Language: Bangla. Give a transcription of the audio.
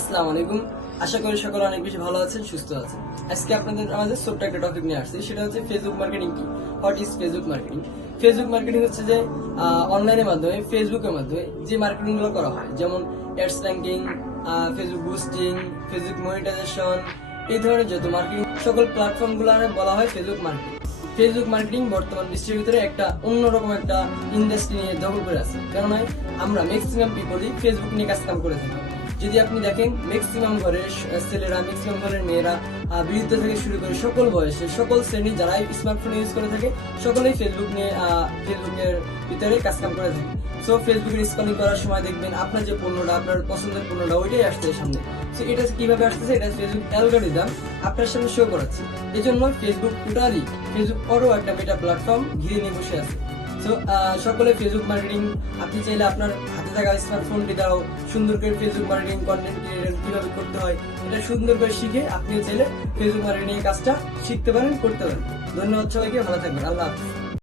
আসসালামু আলাইকুম। আশা করি সকলে অনেক বেশি ভালো আছেন, সুস্থ আছেন। আজকে আপনাদের আমাদের ছোট্ট একটা টপিক নিয়ে আসছি, সেটা হচ্ছে ফেসবুক মার্কেটিং কি। What is Facebook marketing? Facebook marketing হচ্ছে যে অনলাইনের মাধ্যমে, ফেসবুকের মাধ্যমে যে মার্কেটিং গুলো করা হয়, যেমন ads ranking, Facebook boosting, Facebook monetization, এই ধরনের যত মার্কেটিং সকল প্ল্যাটফর্ম গুলো বলা হয় ফেসবুক মার্কেটিং। ফেসবুক মার্কেটিং বর্তমান বিশ্বের ভিতরে একটা অন্যরকম একটা ইন্ডাস্ট্রি নিয়ে দখল করে আছে, কেননা আমরা ম্যাক্সিমাম পিপলই ফেসবুক নিয়ে কাজ কাম করে থাকি। যদি আপনি দেখেন ম্যাক্সিমাম ঘরের ছেলেরা, ম্যাক্সিমাম ঘরের মেয়েরা, বৃদ্ধ থেকে শুরু করে সকল বয়সে সকল শ্রেণী যারাই স্মার্টফোন ইউজ করে থাকে সকলেই ফেসবুক নিয়ে ফেসবুকের ভিতরে কাজ কাম করে থাকে। সো ফেসবুকের স্ক্রলিং করার সময় দেখবেন আপনার যে পণ্যটা, আপনার পছন্দের পণ্যটা ওইটাই আসছে সামনে। সো এটা কিভাবে আসতেছে, এটা ফেসবুক অ্যালগরিদম আপনার সামনে শো করাচ্ছে। এই জন্য ফেসবুক টোটালি, ফেসবুক বড় একটা মেটা প্ল্যাটফর্ম ঘিরে নিয়ে বসে আছে। সো সকলে ফেসবুক মার্কেটিং, আপনি চাইলে আপনার হাতে থাকা স্মার্টফোনটি দ্বারাও সুন্দর করে ফেসবুক মার্কেটিং কন্টেন্ট ক্রিয়েট কিভাবে করতে হয় এটা সুন্দর করে শিখে আপনি চাইলে ফেসবুক মার্কেটিং এর কাজটা শিখতে পারেন, করতে পারেন। ধন্যবাদ সবাইকে, ভালো থাকবেন, আল্লাহ হাফিজ।